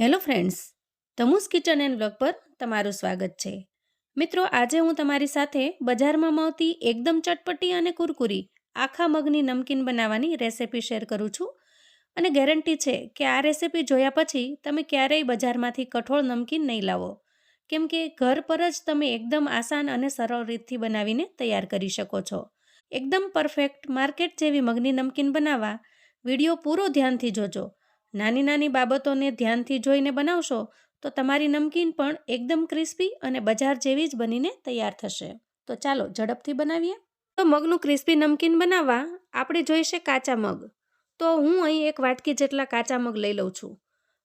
Hello friends Tamus kitchen and blog પર તમારું સ્વાગત છે. મિત્રો, આજે હું તમારી સાથે બજારમાં મળતી એકદમ ચટપટી અને કુરકુરી, આખા મગની નમકીન બનાવવાની રેસિપી શેર કરું છું. અને ગેરંટી છે કે આ રેસિપી જોયા પછી તમે ક્યારેય બજારમાંથી કઠોળ નમકીન નહીં લાવો. કેમ કે ઘર પર જ તમે એકદમ આસાન અને સરળ રીતથી બનાવીને તૈયાર કરી શકો છો. એકદમ પરફેક્ટ માર્કેટ જેવી મગની નમકીન બનાવવા વીડિયો પૂરો ધ્યાનથી જોજો. નાની નાની બાબતોને ધ્યાનથી જોઈને બનાવશો, તો તમારી નમકીન પણ એકદમ ક્રિસ્પી અને બજાર જેવી જ બનીને તૈયાર થશે. તો ચાલો ઝડપથી બનાવીએ. તો મગનું ક્રિસ્પી નમકીન બનાવવા આપણે જોઈશે કાચા મગ. તો હું અહીં એક વાટકી જેટલા કાચા મગ લઈ લઉં છું.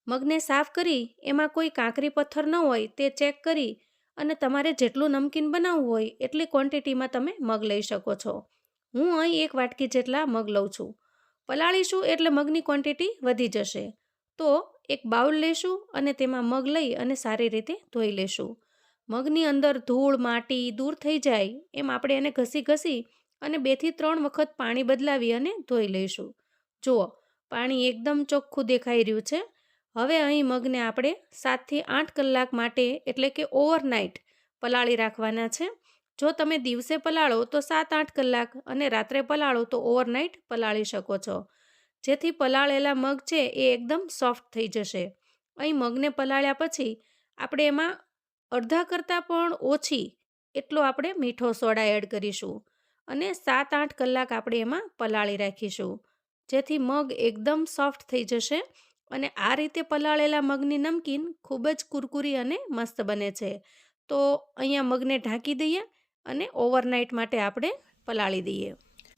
મગને સાફ કરી એમાં કોઈ કાંકરી પથ્થર ન હોય તે ચેક કરી અને તમારે જેટલું નમકીન બનાવવું હોય એટલી ક્વોન્ટિટીમાં તમે મગ લઈ શકો છો. હું અહીં એક વાટકી જેટલા મગ લઉં છું. પલાળીશું એટલે મગની ક્વોન્ટિટી વધી જશે. તો એક બાઉલ લેશું અને તેમાં મગ લઈ અને સારી રીતે ધોઈ લેશું. મગની અંદર ધૂળ, માટી દૂર થઈ જાય એમ આપણે એને ઘસી ઘસી અને બેથી ત્રણ વખત પાણી બદલાવી અને ધોઈ લઈશું. જુઓ, પાણી એકદમ ચોખ્ખું દેખાઈ રહ્યું છે. હવે અહીં મગને આપણે સાતથી આઠ કલાક માટે એટલે કે ઓવરનાઇટ પલાળી રાખવાના છે. જો તમે દિવસે પલાળો તો સાત આઠ કલાક અને રાત્રે પલાળો તો ઓવરનાઇટ પલાળી શકો છો. જેથી પલાળેલા મગ છે એ એકદમ સોફ્ટ થઈ જશે. અહીં મગને પલાળ્યા પછી આપણે એમાં અડધા કરતાં પણ ઓછી એટલો આપણે મીઠો સોડા એડ કરીશું અને સાત આઠ કલાક આપણે એમાં પલાળી રાખીશું. જેથી મગ એકદમ સોફ્ટ થઈ જશે અને આ રીતે પલાળેલા મગની નમકીન ખૂબ જ કુરકુરી અને મસ્ત બને છે. તો અહીંયા મગને ઢાંકી દઈએ અને ઓવરનાઇટ માટે આપણે પલાળી દઈએ.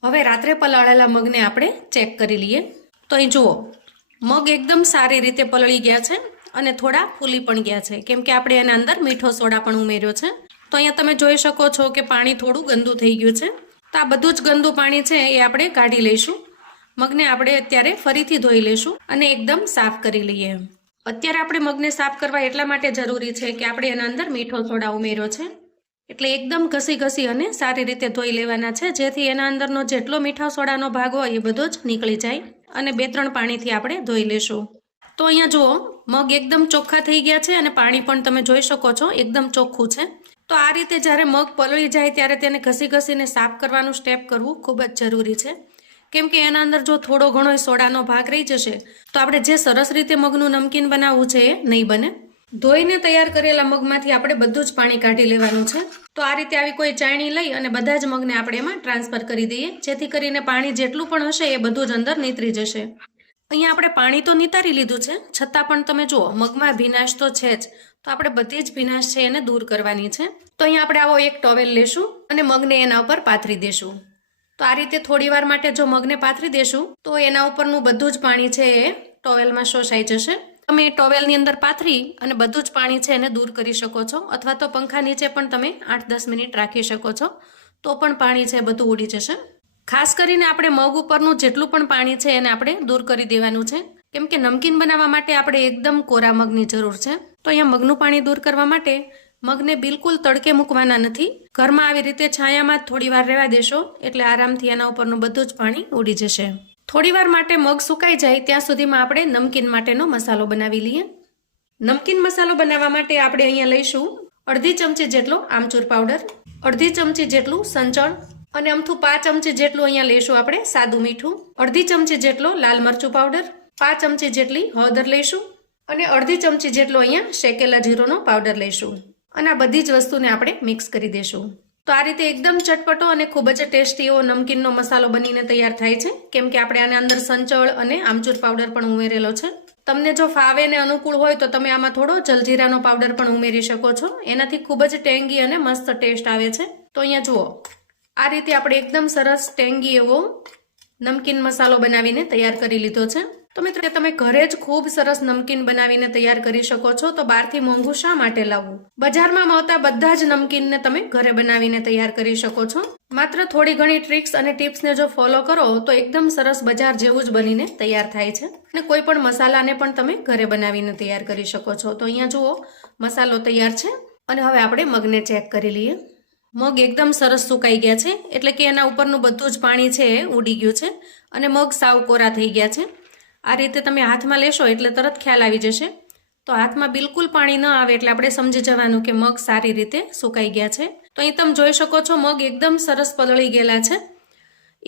હવે રાત્રે પલાળેલા મગને આપણે ચેક કરી લઈએ. તો અહીં જુઓ, મગ એકદમ સારી રીતે પલળી ગયા છે અને થોડા ફૂલી પણ ગયા છે. કેમ કે આપણે એના અંદર મીઠો સોડા પણ ઉમેર્યો છે. તો અહીંયા તમે જોઈ શકો છો કે પાણી થોડું ગંદુ થઈ ગયું છે. તો આ બધું જ ગંદુ પાણી છે એ આપણે કાઢી લઈશું. મગને આપણે અત્યારે ફરીથી ધોઈ લઈશું અને એકદમ સાફ કરી લઈએ. અત્યારે આપણે મગને સાફ કરવા એટલા માટે જરૂરી છે કે આપણે એના અંદર મીઠો સોડા ઉમેર્યો છે. એટલે એકદમ ઘસી ઘસી અને સારી રીતે ધોઈ લેવાના છે, જેથી એના અંદરનો જેટલો મીઠા સોડાનો ભાગ હોય એ બધો જ નીકળી જાય અને બે ત્રણ પાણીથી આપણે ધોઈ લેશું. તો અહીંયા જુઓ, મગ એકદમ ચોખ્ખા થઈ ગયા છે અને પાણી પણ તમે જોઈ શકો છો, એકદમ ચોખ્ખું છે. તો આ રીતે જ્યારે મગ પલળી જાય ત્યારે તેને ઘસી ઘસીને સાફ કરવાનું સ્ટેપ કરવું ખૂબ જ જરૂરી છે. કેમ કે એના અંદર જો થોડો ઘણો સોડાનો ભાગ રહી જશે, તો આપણે જે સરસ રીતે મગનું નમકીન બનાવવું છે એ નહીં બને. ધોઈને તૈયાર કરેલા મગમાંથી આપણે બધું જ પાણી કાઢી લેવાનું છે. તો આ રીતે આવી કોઈ ચાયણી લઈ અને બધા જ મગને આપણે એમાં ટ્રાન્સફર કરી દઈએ. જેથી કરીને પાણી જેટલું પણ હશે એ બધું જ અંદર નીતરી જશે. અહીંયા આપણે પાણી તો નિતારી લીધું છે. છતાં પણ તમે જુઓ, મગમાં ભીનાશ તો છે જ. તો આપણે બધી જ ભીનાશ છે એને દૂર કરવાની છે. તો અહીંયા આપણે આવો એક ટોવેલ લેશું અને મગને એના ઉપર પાથરી દેશું. તો આ રીતે થોડીવાર માટે જો મગને પાથરી દેશું, તો એના ઉપરનું બધું જ પાણી છે એ ટોવેલમાં શોષાઈ જશે. તમે ટોવેલની અંદર પાથરી અને બધું જ પાણી છે એને દૂર કરી શકો છો, અથવા તો પંખા નીચે પણ તમે આઠ દસ મિનિટ રાખી શકો છો, તો પણ પાણી છે બધું ઉડી જશે. ખાસ કરીને આપણે મગ ઉપરનું જેટલું પણ પાણી છે એને આપણે દૂર કરી દેવાનું છે. કેમ કે નમકીન બનાવવા માટે આપણે એકદમ કોરા મગની જરૂર છે. તો અહીંયા મગનું પાણી દૂર કરવા માટે મગને બિલકુલ તડકે મૂકવાના નથી. ઘરમાં આવી રીતે છાયામાં થોડી વાર રહેવા દેશો, એટલે આરામથી એના ઉપરનું બધું જ પાણી ઉડી જશે. થોડી વાર માટે મગ સુકાઈ જાય ત્યાં સુધીમાં આપણે નમકીન માટેનો મસાલો બનાવી લઈએ. નમકીન મસાલો બનાવવા માટે આપણે અહીંયા લઈશું અડધી ચમચી જેટલો આમચૂર પાવડર, અડધી ચમચી જેટલું સંચળ અને અમથું પાંચ ચમચી જેટલું અહીંયા લઈશું આપણે સાદું મીઠું, અડધી ચમચી જેટલો લાલ મરચું પાવડર, પાંચ ચમચી જેટલી હળદર લઈશું અને અડધી ચમચી જેટલો અહીંયા શેકેલા જીરોનો પાવડર લઈશું. અને આ બધી જ વસ્તુને આપણે મિક્સ કરી દઈશું તો આ રીતે એકદમ ચટપટો અને ખૂબ જ ટેસ્ટી એવો નમકીનનો મસાલો બનીને તૈયાર થાય છે. કેમ કે આપણે આને અંદર સંચળ અને આમચૂર પાવડર પણ ઉમેરેલો છે. તમને જો ફાવે ને અનુકૂળ હોય તો તમે આમાં થોડો જલજીરાનો પાવડર પણ ઉમેરી શકો છો. એનાથી ખૂબ જ ટેંગી અને મસ્ત ટેસ્ટ આવે છે. તો અહીંયા જુઓ. આ રીતે આપણે એકદમ સરસ ટેંગી એવો નમકીન મસાલો બનાવીને તૈયાર કરી લીધો છે. તો મિત્રો તમે ઘરે જ ખૂબ સરસ નમકીન બનાવીને તૈયાર કરી શકો છો. તો બહારથી મોંઘું શા માટે લાવવું? બજારમાં મળતા બધા જ નમકીનને તમે ઘરે બનાવીને તૈયાર કરી શકો છો. માત્ર થોડી ઘણી ટ્રિક્સ અને ટિપ્સને જો ફોલો કરો, તો એકદમ સરસ બજાર જેવું જ બનીને તૈયાર થાય છે. અને કોઈ પણ મસાલાને પણ તમે ઘરે બનાવીને તૈયાર કરી શકો છો. તો અહીંયા જુઓ, મસાલો તૈયાર છે. અને હવે આપણે મગને ચેક કરી લઈએ. મગ એકદમ સરસ સુકાઈ ગયા છે. એટલે કે એના ઉપરનું બધું જ પાણી છે એ ઉડી ગયું છે. અને મગ સાવ કોરા થઈ ગયા છે. આ રીતે તમે હાથમાં લેશો એટલે તરત ખ્યાલ આવી જશે. તો હાથમાં બિલકુલ પાણી ન આવે એટલે આપણે સમજી જવાનું કે મગ સારી રીતે સુકાઈ ગયા છે. તો અહીં તમે જોઈ શકો છો મગ એકદમ સરસ પલળી ગયેલા છે.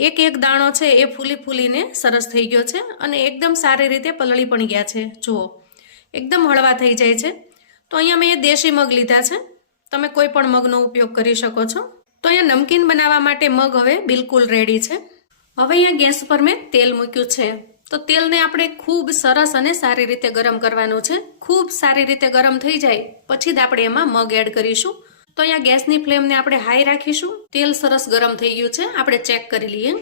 એક એક દાણો છે એ ફૂલી ફૂલીને સરસ થઈ ગયો છે અને એકદમ સારી રીતે પલળી પણ ગયા છે. જુઓ, એકદમ હળવા થઈ જાય છે. તો અહીંયા મેં દેશી મગ લીધા છે. તમે કોઈ પણ મગનો ઉપયોગ કરી શકો છો. તો અહીંયા નમકીન બનાવવા માટે મગ હવે બિલકુલ રેડી છે. હવે અહીંયા ગેસ પર મેં તેલ મૂક્યું છે. તો તેલને આપણે ખૂબ સરસ અને સારી રીતે ગરમ કરવાનું છે. ખૂબ સારી રીતે ગરમ થઈ જાય, પછી જ આપણે એમાં મગ એડ કરીશું. તો અહીંયા ગેસની ફ્લેમને આપણે હાઈ રાખીશું. તેલ સરસ ગરમ થઈ ગયું છે, આપણે ચેક કરી લઈએ.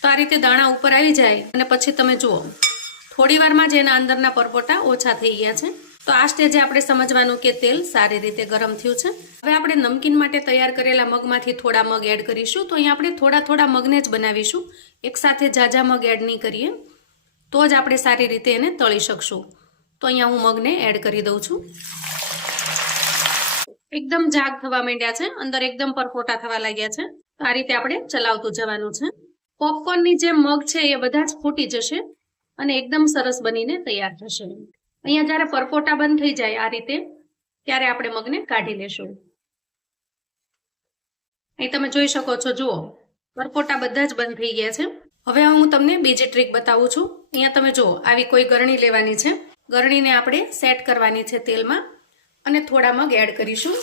તો આ રીતે દાણા ઉપર આવી જાય, અને પછી તમે જુઓ થોડી વારમાં જ એના અંદરના પરપોટા ઓછા થઈ ગયા છે. તો આ સ્ટેજે આપણે સમજવાનું કે તેલ સારી રીતે ગરમ થયું છે. હવે આપણે નમકીન માટે તૈયાર કરેલા મગમાંથી થોડા મગ એડ કરીશું. તો અહીંયા આપણે થોડા થોડા મગને જ બનાવીશું. એકસાથે ઝાઝા મગ એડ નહીં કરીએ. તો જ આપણે સારી રીતે એને તળી શકશું. તો અહીંયા હું મગને એડ કરી દઉં છું. એકદમ જાગ થવા માંડ્યા છે. અંદર એકદમ પરપોટા થવા લાગ્યા છે. તો આ રીતે આપણે ચલાવતું જવાનું છે. પોપકોર્નની જે મગ છે એ બધા જ ફૂટી જશે અને એકદમ સરસ બનીને તૈયાર થશે. અહીંયા જ્યારે પરપોટા બંધ થઈ જાય આ રીતે, ત્યારે આપણે મગને કાઢી લેશું. અહીં તમે જોઈ શકો છો, જુઓ, પરપોટા બધા જ બંધ થઈ ગયા છે. હવે હું તમને બીજી ટ્રીક બતાવું છું. અહીંયા તમે જુઓ, આવી કોઈ ગરણી લેવાની છે. ગરણીને આપણે સેટ કરવાની છે તેલમાં અને થોડા મગ એડ કરીશું.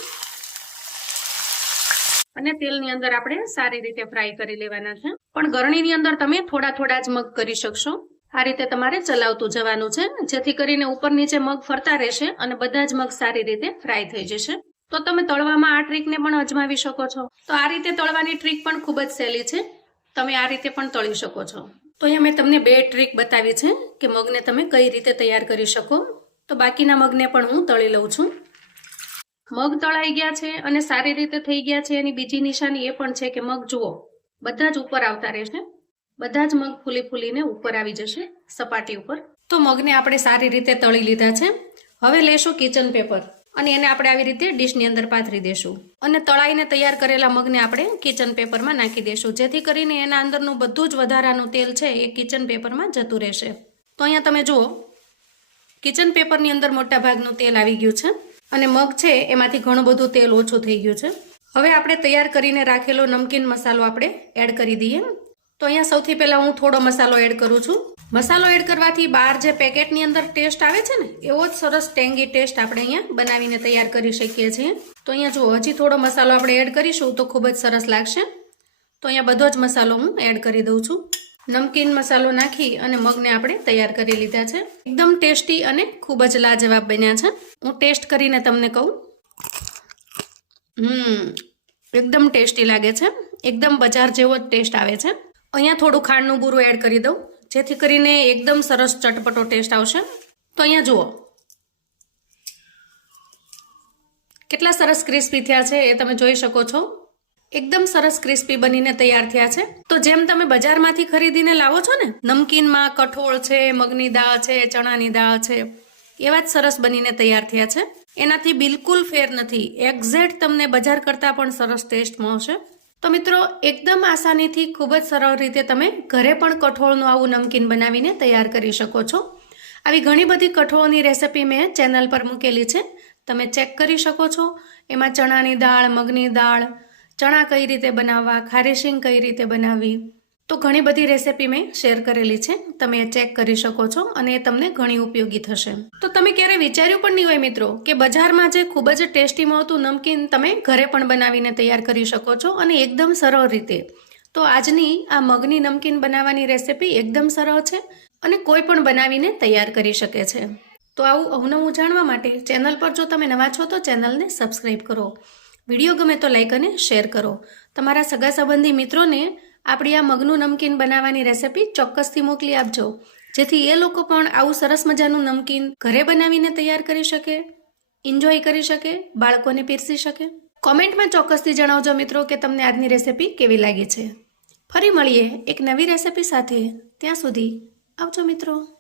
અને તેલની અંદર આપણે સારી રીતે ફ્રાય કરી લેવાના છે. પણ ગરણીની અંદર તમે થોડા થોડા જ મગ કરી શકશો. આ રીતે તમારે ચલાવતું જવાનું છે, જેથી કરીને ઉપર નીચે મગ ફરતા રહેશે અને બધા જ મગ સારી રીતે ફ્રાય થઈ જશે. તો તમે તળવામાં આ ટ્રીકને પણ અજમાવી શકો છો. તો આ રીતે તળવાની ટ્રીક પણ ખૂબ જ સહેલી છે. તમે આ રીતે પણ તળી શકો છો. તો અહીંયા મેં તમને બે ટ્રીક બતાવી છે કે મગને તમે કઈ રીતે તૈયાર કરી શકો. તો બાકીના મગને પણ હું તળી લઉં છું. મગ તળાઈ ગયા છે અને સારી રીતે થઈ ગયા છે. એની બીજી નિશાની એ પણ છે કે મગ જુઓ, બધા જ ઉપર આવતા રહેશે. બધા જ મગ ફૂલી ફૂલીને ઉપર આવી જશે, સપાટી ઉપર. તો મગને આપણે સારી રીતે તળી લીધા છે. હવે લેશું કિચન પેપર અને એને આપણે આવી રીતે ડીશની અંદર પાથરી દેશું. અને તળાઈને તૈયાર કરેલા મગને આપણે કિચન પેપરમાં નાખી દેશું. જેથી કરીને એના અંદરનું બધું જ વધારાનું તેલ છે એ કિચન પેપરમાં જતું રહેશે. તો અહીંયા તમે જુઓ કિચન પેપરની અંદર મોટા ભાગનું તેલ આવી ગયું છે અને મગ છે એમાંથી ઘણું બધું તેલ ઓછું થઈ ગયું છે. હવે આપણે તૈયાર કરીને રાખેલો નમકીન મસાલો આપણે એડ કરી દઈએ. તો અહીંયા સૌથી પહેલાં હું થોડો મસાલો એડ કરું છું. મસાલો એડ કરવાથી બહાર જે પેકેટની અંદર ટેસ્ટ આવે છે ને, એવો જ સરસ ટેંગી ટેસ્ટ આપણે અહીંયા બનાવીને તૈયાર કરી શકીએ છીએ. તો અહીંયા જુઓ, હજી થોડો મસાલો આપણે એડ કરીશું તો ખૂબ જ સરસ લાગશે. તો અહીંયા બધો જ મસાલો હું એડ કરી દઉં છું. નમકીન મસાલો નાખી અને મગને આપણે તૈયાર કરી લીધા છે. એકદમ ટેસ્ટી અને ખૂબ જ લાજવાબ બન્યા છે. હું ટેસ્ટ કરીને તમને કહું. હમ, એકદમ ટેસ્ટી લાગે છે. એકદમ બજાર જેવો જ ટેસ્ટ આવે છે. અહીંયા થોડું ખાંડનું બૂરું એડ કરી દઉં, જેથી કરીને એકદમ સરસ ચટપટો ટેસ્ટ આવશે. તો અહીંયા જુઓ. કેટલા સરસ ક્રિસ્પી થયા છે એ તમે જોઈ શકો છો. એકદમ સરસ ક્રિસ્પી બનીને તૈયાર થયા છે. તો જેમ તમે બજારમાંથી ખરીદીને લાવો છો ને, નમકીનમાં કઠોળ છે, મગની દાળ છે, ચણાની દાળ છે, એવા જ સરસ બનીને તૈયાર થયા છે. એનાથી બિલકુલ ફેર નથી. એક્ઝેક્ટ તમને બજાર કરતાં પણ સરસ ટેસ્ટ મળશે. તો મિત્રો, એકદમ આસાનીથી ખૂબ જ સરળ રીતે તમે ઘરે પણ કઠોળનું આવું નમકીન બનાવીને તૈયાર કરી શકો છો. આવી ઘણી બધી કઠોળની રેસિપી મેં ચેનલ પર મૂકેલી છે. તમે ચેક કરી શકો છો. એમાં ચણાની દાળ, મગની દાળ, ચણા કઈ રીતે બનાવવા ખારેશીંગ કઈ રીતે બનાવવી તો ઘણી બધી રેસિપી મેં શેર કરેલી છે. તમે ચેક કરી શકો છો અને એ તમને ઘણી ઉપયોગી થશે. તો તમે ક્યારે વિચાર્યું પણ નહીં હોય મિત્રો કે બજારમાં જે ખૂબ જ ટેસ્ટી મળતું નમકીન તમે ઘરે પણ બનાવીને તૈયાર કરી શકો છો અને એકદમ સરળ રીતે. તો આજની આ મગની નમકીન બનાવવાની રેસિપી એકદમ સરળ છે અને કોઈ પણ બનાવીને તૈયાર કરી શકે છે. તો આવું અવનવું જાણવા માટે ચેનલ પર જો તમે નવા છો તો ચેનલને સબસ્ક્રાઈબ કરો. વીડિયો ગમે તો લાઈક અને શેર કરો. તમારા સગા સંબંધી મિત્રોને આપણી આ મગનું નમકીન બનાવવાની રેસિપી ચોક્કસથી મોકલી આપજો. જેથી એ લોકો પણ આવું સરસ મજાનું નમકીન ઘરે બનાવીને તૈયાર કરી શકે એન્જોય કરી શકે, બાળકોને પીરસી શકે. કોમેન્ટમાં ચોક્કસથી જણાવજો મિત્રો કે તમને આજની રેસિપી કેવી લાગી છે. ફરી મળીએ એક નવી રેસિપી સાથે. ત્યાં સુધી આવજો મિત્રો.